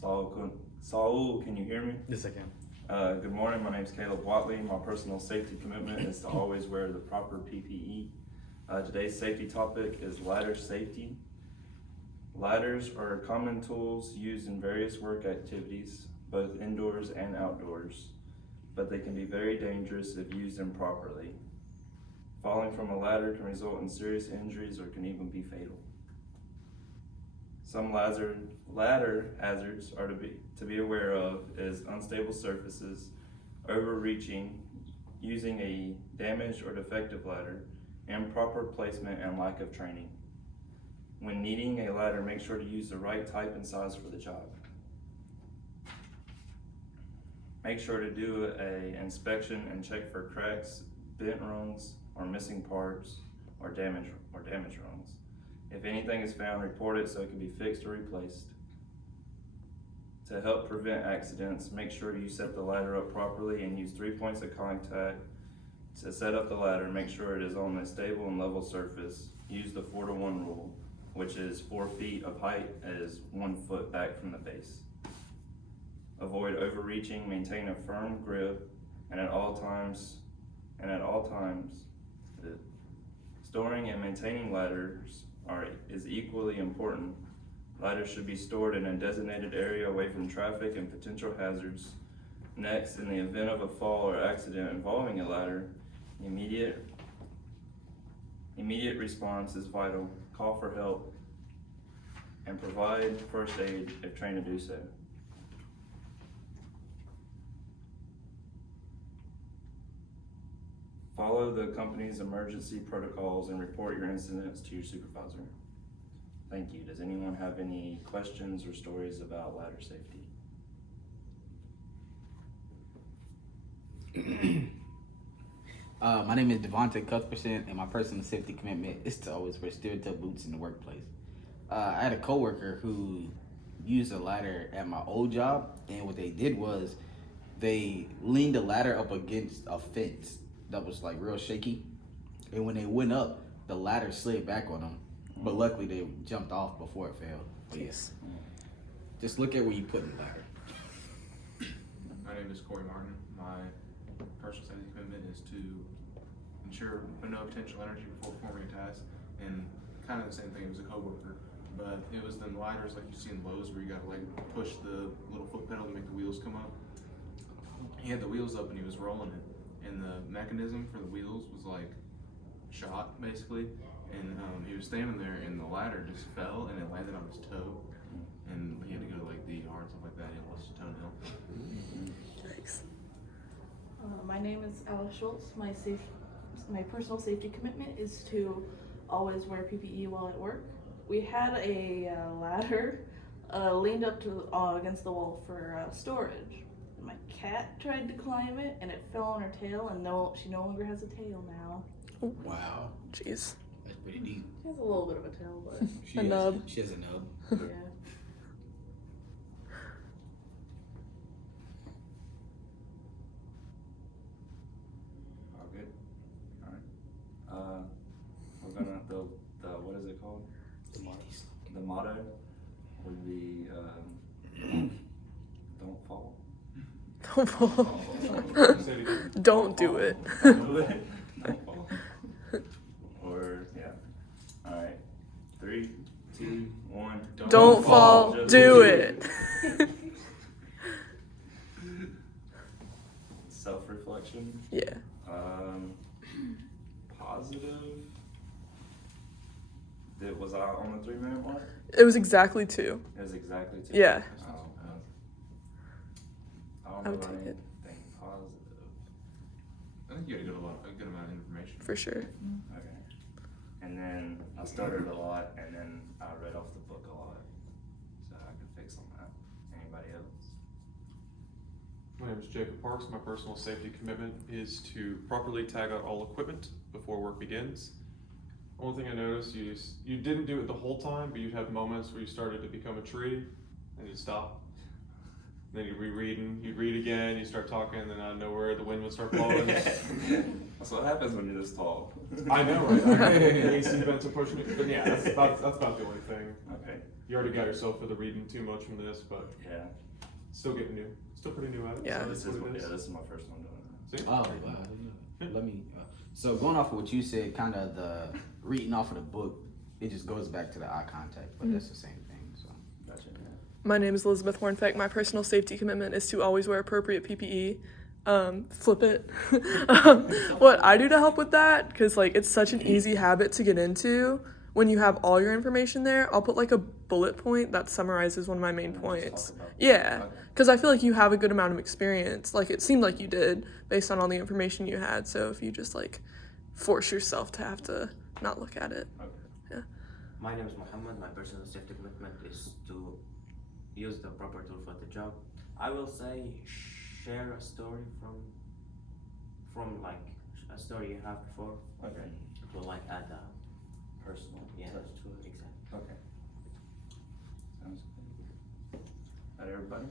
Saul, can you hear me? Yes, I can. Good morning, my name is Caleb Whatley. My personal safety commitment is to always wear the proper PPE. Today's safety topic is ladder safety. Ladders are common tools used in various work activities, both indoors and outdoors, but they can be very dangerous if used improperly. Falling from a ladder can result in serious injuries or can even be fatal. Some ladder hazards are to be aware of is unstable surfaces, overreaching, using a damaged or defective ladder, improper placement, and lack of training. When needing a ladder, make sure to use the right type and size for the job. Make sure to do an inspection and check for cracks, bent rungs, or missing parts, or damaged rungs. If anything is found, report it so it can be fixed or replaced. To help prevent accidents, make sure you set the ladder up properly and use 3 points of contact to set up the ladder. Make sure it is on a stable and level surface. Use the 4-to-1 rule, which is 4 feet of height is 1 foot back from the base. Avoid overreaching, maintain a firm grip, and at all times, storing and maintaining ladders is equally important. Ladders should be stored in a designated area away from traffic and potential hazards. Next, in the event of a fall or accident involving a ladder, immediate response is vital. Call for help and provide first aid if trained to do so. Follow the company's emergency protocols and report your incidents to your supervisor. Thank you. Does anyone have any questions or stories about ladder safety? My name is Devontae Cuthbertson, and my personal safety commitment is to always wear steel-toe boots in the workplace. I had a coworker who used a ladder at my old job, and what they did was they leaned the ladder up against a fence that was like real shaky, and when they went up, the ladder slid back on them. But luckily, they jumped off before it fell. But yes, just look at where you put the ladder. My name is Corey Martin. My personal safety commitment is to ensure no potential energy before performing a task, and kind of the same thing. It was a coworker, but it was them ladders like you see in Lowe's where you gotta like push the little foot pedal to make the wheels come up. He had the wheels up and he was rolling it, and the mechanism for the wheels was like shot basically, and he was standing there and the ladder just fell and it landed on his toe, and he had to go to like the ER and stuff like that. He lost his toenail. Thanks. My name is Alice Schultz. My personal safety commitment is to always wear PPE while at work. We had a ladder leaned up to against the wall for storage. My cat tried to climb it and it fell on her tail, and she no longer has a tail now. Wow, Jeez. that's pretty deep. She has a little bit of a tail, but A nub. She has a nub. yeah. All good? Alright. We're gonna, the what is it called? The models. The motto would be, don't fall. Don't fall. Don't do it. Don't fall. Or, yeah. Alright. 3, 2, 1. Don't fall. Just Do it. Self-reflection. Yeah. Positive. Was I on the 3-minute mark? It was exactly 2. It was exactly 2. Yeah. I I don't would know take it. anything positive. I think you had a good amount of information. For sure. Okay. And then I stuttered a lot, and then I read off the book a lot. So I could fix on that. Anybody else? My name is Jacob Parks. My personal safety commitment is to properly tag out all equipment before work begins. Only thing I noticed, you didn't do it the whole time, but you'd have moments where you started to become a tree and you'd stop. Then you read again, you start talking, then out of nowhere the wind would start blowing. That's what happens when you're this tall. I know, right? AC vents are pushing it, but yeah, that's about the only thing. Okay. You already got yourself for the reading too much from this, but Yeah. still getting new. Still pretty new at it. Yeah. So This that's is what it is. this is my first one doing it. See? Oh, wow. Let me. So going off of what you said, kind of the reading off of the book, it just goes back to the eye contact, but that's the same thing. So. Gotcha. My name is Elizabeth Hornfeck. My personal safety commitment is to always wear appropriate PPE. Flip it. What I do to help with that, because like it's such an easy habit to get into when you have all your information there, I'll put like a bullet point that summarizes one of my main points. Yeah, because I feel like you have a good amount of experience. Like it seemed like you did based on all the information you had. So if you just like force yourself to have to not look at it. Okay. My name is Mohammed. My personal safety commitment is to use the proper tool for the job. I will say share a story from like a story you have before. Okay. It will like add a Personal yeah touch to it. exactly. Okay. Sounds good. That everybody?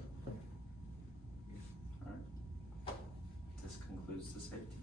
Alright. This concludes the safety.